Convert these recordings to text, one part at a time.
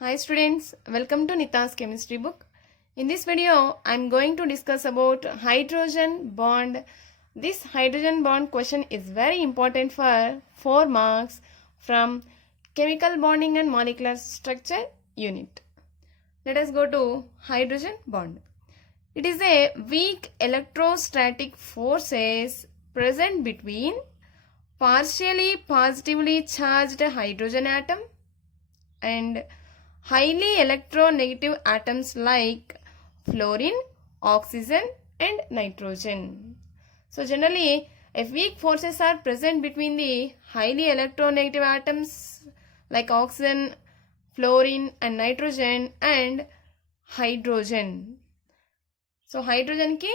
Hi students, welcome to Nita's chemistry book. In this video, I am going to discuss about hydrogen bond. This hydrogen bond question is very important for 4 marks from chemical bonding and molecular structure unit. Let us go to hydrogen bond. It is a weak electrostatic forces present between partially positively charged hydrogen atom and highly electronegative atoms like fluorine, oxygen and nitrogen. So generally, if weak forces are present between the highly electronegative atoms like oxygen, fluorine and nitrogen and hydrogen. So hydrogen ki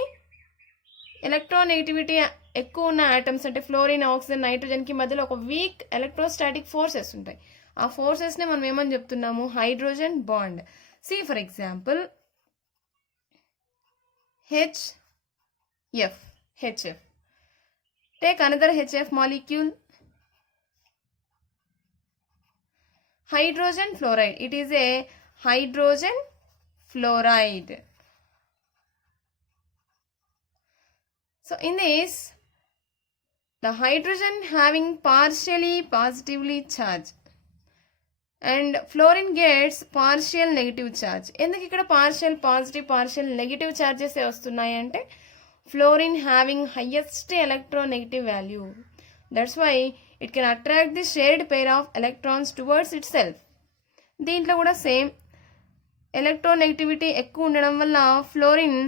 electronegativity ఎక్కువ ఉన్న ఆటమ్స్ అంటే fluorine, oxygen, nitrogen కి మధ్యలో ఒక week electrostatic forces ఉంటాయి. ఆ ఫోర్సెస్ ని మనం ఏమని చెప్తున్నాము? Hydrogen bond. See for example HF. Take another HF molecule. Hydrogen fluoride. It is a hydrogen fluoride. So in this, the hydrogen having partially positively charge and fluorine gets partial negative charge. ఎందుకు ఇక్కడ partial positive partial negative charges వస్తున్నాయి అంటే fluorine having highest electronegative value. That's why it can attract the shared pair of electrons towards itself. దీంట్లో కూడా same electronegativity ఎక్కువ ఉండడం వల్ల ఫ్లోరిన్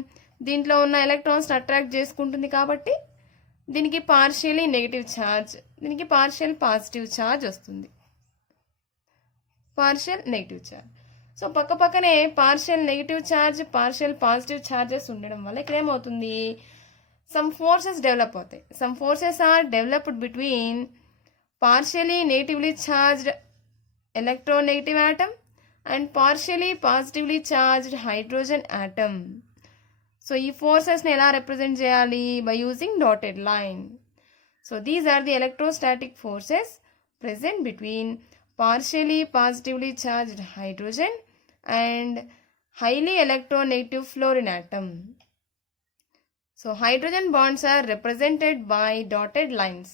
దీంట్లో ఉన్న ఎలక్ట్రాన్స్ అట్రాక్ట్ చేసుకుంటుంది కాబట్టి దీనికి పార్షియలీ నెగిటివ్ ఛార్జ్, దీనికి పార్షియల్ పాజిటివ్ ఛార్జ్ వస్తుంది. Partial negative charge. సో పక్క పక్కనే partial negative charge, partial positive charges ఉండడం వల్ల ఇక్కడ ఏమవుతుంది? సమ్ ఫోర్సెస్ డెవలప్ అవుతాయి. Some forces are developed between partially negatively charged electronegative atom and partially positively charged hydrogen atom. So ఈ ఫోర్సెస్ని ఎలా రిప్రజెంట్ చేయాలి? By using dotted line. So these are the electrostatic forces present between partially positively charged hydrogen and highly electronegative fluorine atom. So hydrogen bonds are represented by dotted lines.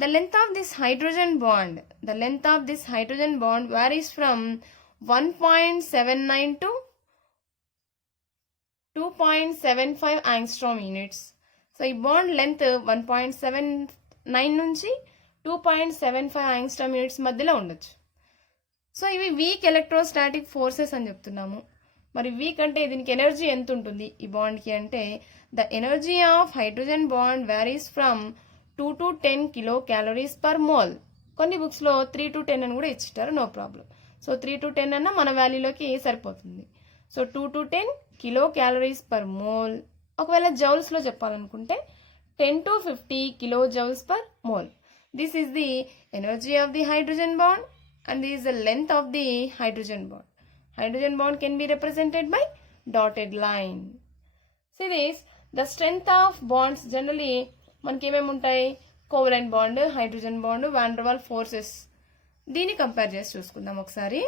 The length of this hydrogen bond varies from 1.79 to 2.75 angstrom units. So ఈ bond length 1.79 నుంచి 2.75 angstrom units మధ్యలో ఉండొచ్చు. సో ఇవి week electrostatic forces అని చెప్తున్నాము. మరి వీక్ అంటే దీనికి ఎనర్జీ ఎంత ఉంటుంది ఈ బాండ్కి అంటే the energy of hydrogen bond varies from 2 to 10 కిలో క్యాలరీస్ పర్ మోల్. కొన్ని బుక్స్లో 3 to 10 అని కూడా ఇచ్చిటారు, నో ప్రాబ్లం. సో 3 to 10 అన్న మన వాల్యూలోకి సరిపోతుంది. సో 2 to 10 కిలో క్యాలరీస్ పర్ మోల్. ఒకవేళ జౌల్స్లో చెప్పాలనుకుంటే 10 to 50 kilojoules per mole. This is the energy of the hydrogen bond and this is the length of the hydrogen bond. Hydrogen bond can be represented by dotted line. See this, the strength of bonds generally మనకి ఏమేమి ఉంటాయి? Covalent bond, hydrogen bond, van der waal forces. దీన్ని compare చేసి చూసుకుందాం ఒకసారి.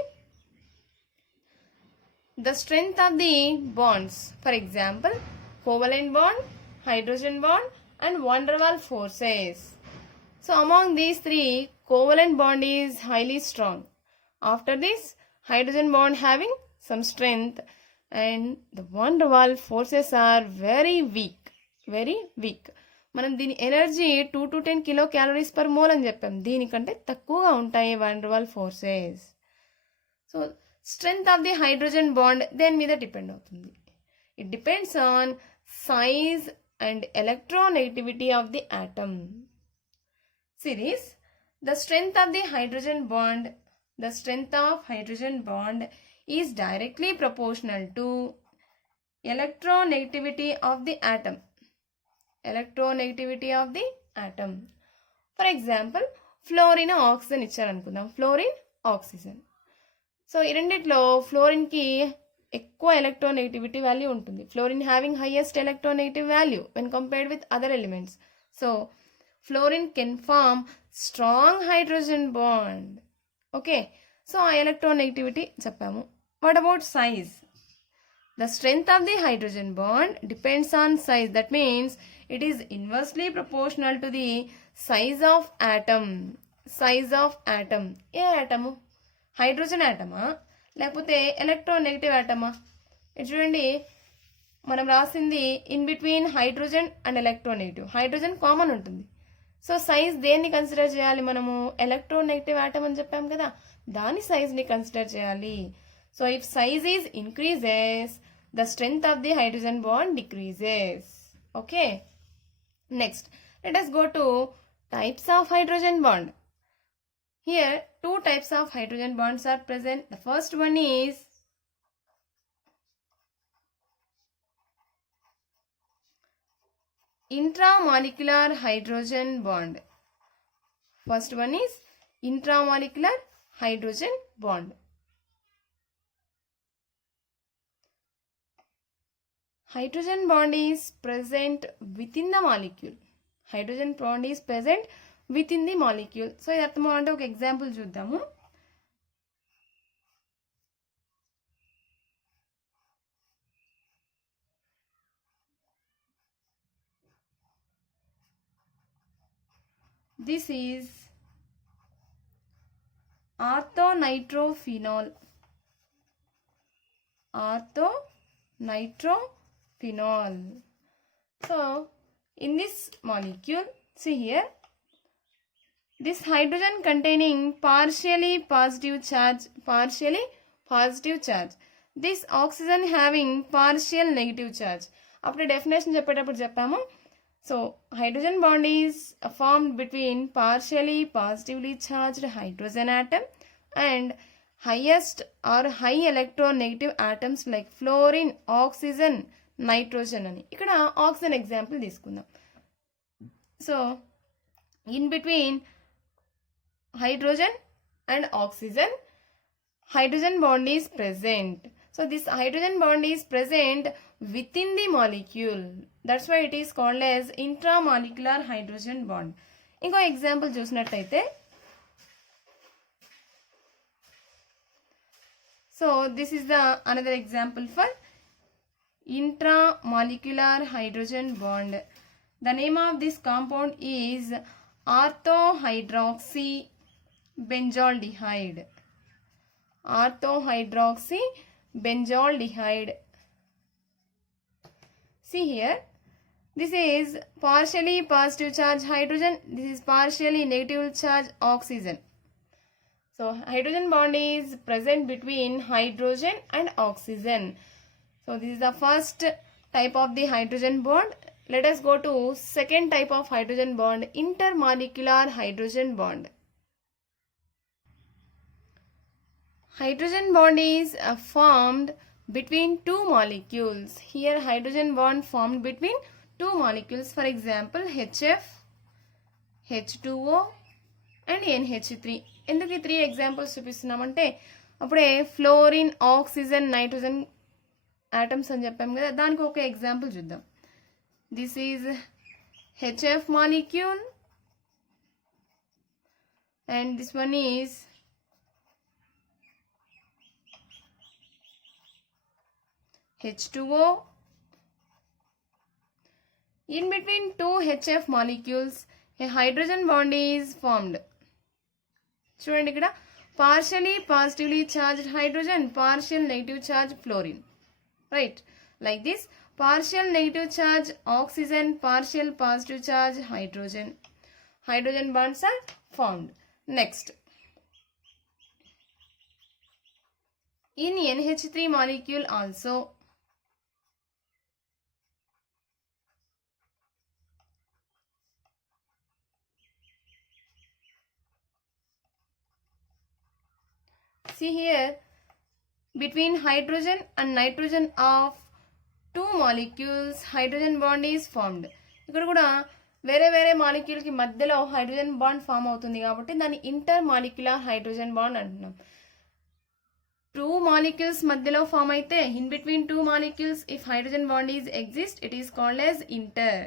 The strength of the bonds, for example, covalent bond, hydrogen bond and van der Waals forces. So among these three, covalent bond is highly strong. After this, hydrogen bond having some strength and the van der Waals forces are very weak. మనం దీని ఎనర్జీ 2 to 10 kilo calories per mole అని చెప్పాం. దీనికంటే తక్కువగా ఉంటాయి van der Waals forces. So strength of the hydrogen bond దేని మీద డిపెండ్ అవుతుంది? It depends on size and electronegativity of the atom. Series, the strength of the hydrogen bond is directly proportional to electronegativity of the atom. For example, fluorine oxygen ఇచ్చారనుకుందాం. fluorine oxygen. So ఈ రెండిట్లో fluorine కి ఎక్కువ electronegativity value ఉంటుంది. Fluorine having highest electronegative value when compared with other elements. So fluorine can form strong hydrogen bond okay, so ఆ electronegativity చెప్పాము. What about size? The strength of the hydrogen bond depends on size. That means it is inversely proportional to the size of atom. Size of atom. ఏ atom? Hydrogen ఆటమా లేకపోతే electronegative ఆటమా? ఇది చూడండి, మనం రాసింది in between hydrogen and electronegative. Hydrogen common ఉంటుంది. So size దేన్ని కన్సిడర్ చేయాలి మనము? ఎలక్ట్రోనెగటివ్ ఆటమ్ అని చెప్పాం కదా, దాని సైజ్ని కన్సిడర్ చేయాలి. So if size is increases, the strength of the hydrogen bond decreases. Okay. Next, let us go to types of hydrogen bond. Here, two types of hydrogen bonds are present. The first one is intramolecular hydrogen bond. First one is intramolecular hydrogen bond. Hydrogen bond is present within the molecule. Hydrogen bond is present within the molecule. So ఇది అర్థం అంటే ఒక ఎగ్జాంపుల్ చూద్దాము. This is orthonitrophenol. Orthonitrophenol. So in this molecule, see here, this hydrogen containing partially positive charge, this oxygen having partial negative charge. After definition చెప్పేటప్పుడు చెప్పాము. So hydrogen bond is formed between partially positively charged hydrogen atom and highest or high electronegative atoms like fluorine, oxygen, nitrogen అని. ఇక్కడ oxygen example తీసుకుందాం. So in between hydrogen and oxygen, hydrogen bond is present. So this hydrogen bond is present within the molecule. That's why it is called as intramolecular hydrogen bond. ఇంకో ఎగ్జాంపుల్ చూసినట్టయితే, so this is the another example for intramolecular hydrogen bond. The name of this compound is orthohydroxybenzaldehyde. Orthohydroxybenzaldehyde. See here, this is partially positive charge hydrogen, this is partially negative charge oxygen. So hydrogen bond is present between hydrogen and oxygen. So this is the first type of the hydrogen bond. Let us go to second type of hydrogen bond, intermolecular hydrogen bond. Hydrogen bond is formed between two molecules. Here hydrogen bond formed between two molecules. For example, HF, H2O and NH3. ఎందుకు ఈ 3 ఎగ్జాంపుల్స్ చూపిస్తున్నామంటే, అప్పుడే fluorine, oxygen, nitrogen atoms అని చెప్పాం కదా, దానికి ఒక ఎగ్జాంపుల్ చూద్దాం. This is HF molecule and this one is H2O. In between two HF molecules, a hydrogen bond is formed. చూడండి ఇక్కడ partially positively charged hydrogen, partial negative charge fluorine. Right? Like this, partial negative charge oxygen, partial positive charge hydrogen. Hydrogen bonds are formed. Next, in NH3 molecule also, see here, between hydrogen and nitrogen of two molecules, hydrogen bond is formed. ఇక్కడ కూడా వేరే వేరే మాలిక్యూల్ కి మధ్యలో hydrogen bond form అవుతుంది కాబట్టి దాన్ని inter molecular hydrogen bond అంటున్నాం. టూ మాలిక్యూల్స్ మధ్యలో ఫామ్ అయితే, in between two molecules if hydrogen bond is exist, it is called as inter.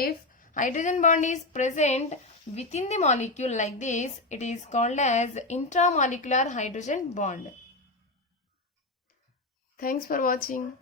If hydrogen bond is present within the molecule like this, it is called as intramolecular hydrogen bond. Thanks for watching.